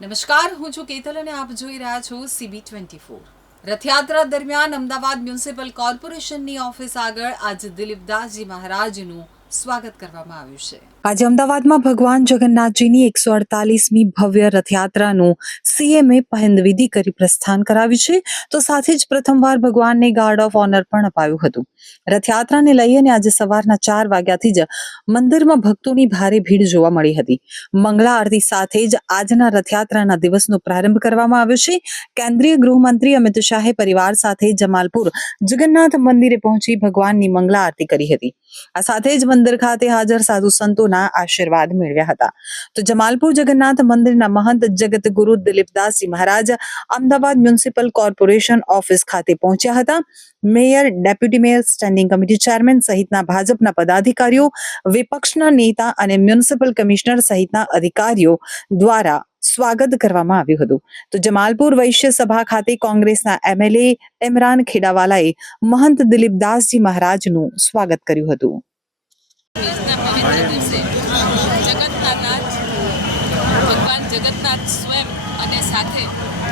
નમસ્કાર, હું છું કેતલ અને આપ જોઈ રહ્યા છો CB24। રથયાત્રા દરમિયાન અમદાવાદ મ્યુનિસિપલ કોર્પોરેશનની ઓફિસ આગળ આજે દિલીપદાસજી મહારાજનું સ્વાગત કરવામાં આવ્યું છે। આજે અમદાવાદમાં ભગવાન જગન્નાથજીની 148મી ભવ્ય રથયાત્રાનું CMએ પહંદવિધિ કરી પ્રસ્થાન કરાવ્યું છે, તો સાથે જ પ્રથમવાર ભગવાનને ગાર્ડ ઓફ ઓનર પણ અપાયું હતું। રથયાત્રાને લઈ અને આજે સવારના 4 વાગ્યાથી જ મંદિરમાં ભક્તોની ભારે ભીડ જોવા મળી હતી। મંગળા આરતી સાથે જ આજના રથયાત્રાના દિવસનો પ્રારંભ કરવામાં આવ્યો છે। કેન્દ્રીય ગૃહમંત્રી અમિત શાહે પરિવાર સાથે જમાલપુર જગન્નાથ મંદિરે પહોંચી ભગવાનની મંગળા આરતી કરી હતી। આ સાથે જ મંદિર ખાતે હાજર સાધુ સંતોના આશીર્વાદ મેળવ્યા હતા। તો જમાલપુર જગન્નાથ મંદિરના મહંત જગતગુરુ દિલીપદાસજી મહારાજ અમદાવાદ મ્યુનિસિપલ કોર્પોરેશન ઓફિસ ખાતે પહોંચ્યા હતા। Mayor, deputy mayor, standing committee chairman સહિતના ભાજપના પદાધિકારીઓ, વિપક્ષના નેતા અને મ્યુનિસિપલ કમિશનર સહિતના અધિકારીઓ દ્વારા સ્વાગત કરવામાં આવ્યું હતું। તો જમાલપુર વૈશ્ય સભા ખાતે કોંગ્રેસના MLA ઇમરાન ખેડાવાલાએ મહંત દિલીપદાસજી મહારાજનું સ્વાગત કર્યું હતું। ભગવાન જગન્નાથ સ્વયં અને સાથે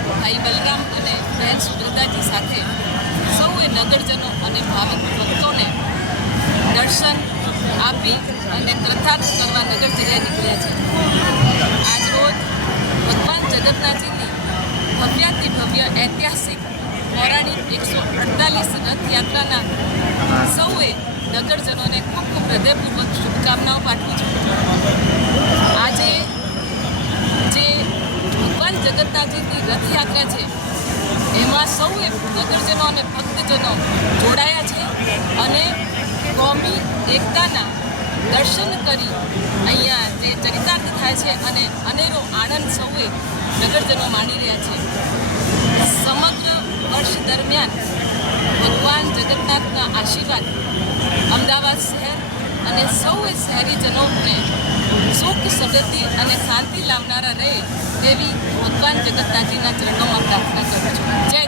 ભાઈ બલરામ અને બહેન સુભદ્રાજી સાથે સૌએ નગરજનો અને ભાવિક ભક્તોને દર્શન આપી અને કૃતાર્થ કરવા નગર જિલ્લા નીકળ્યા છે। આજરોજ ભગવાન જગન્નાથજીની ભવ્યાતિ ભવ્ય ઐતિહાસિક પૌરાણિક 148 રથયાત્રાના સૌએ નગરજનોને ખૂબ ખૂબ હૃદયપૂર્વક શુભકામનાઓ પાઠવું છું। આજે જે ભગવાન જગન્નાથજીની રથયાત્રા છે એમાં સૌએ નગરજનો અને ભક્તજનો જોડાયા છે અને કોમી એકતાના દર્શન કરી અહીંયા જે ચરિતાર્થ થાય છે અને અનેરો આનંદ સૌએ નગરજનો માણી રહ્યા છે। સમગ્ર વર્ષ દરમિયાન ભગવાન જગન્નાથના આશીર્વાદ અમદાવાદ શહેર અને સૌએ શહેરીજનોને સુખ, સમૃદ્ધિ અને શાંતિ લાવનારા રહે તેવી ભગવાન જગન્નાથજીના ચરણોમાં પ્રાર્થના કરું છું। જય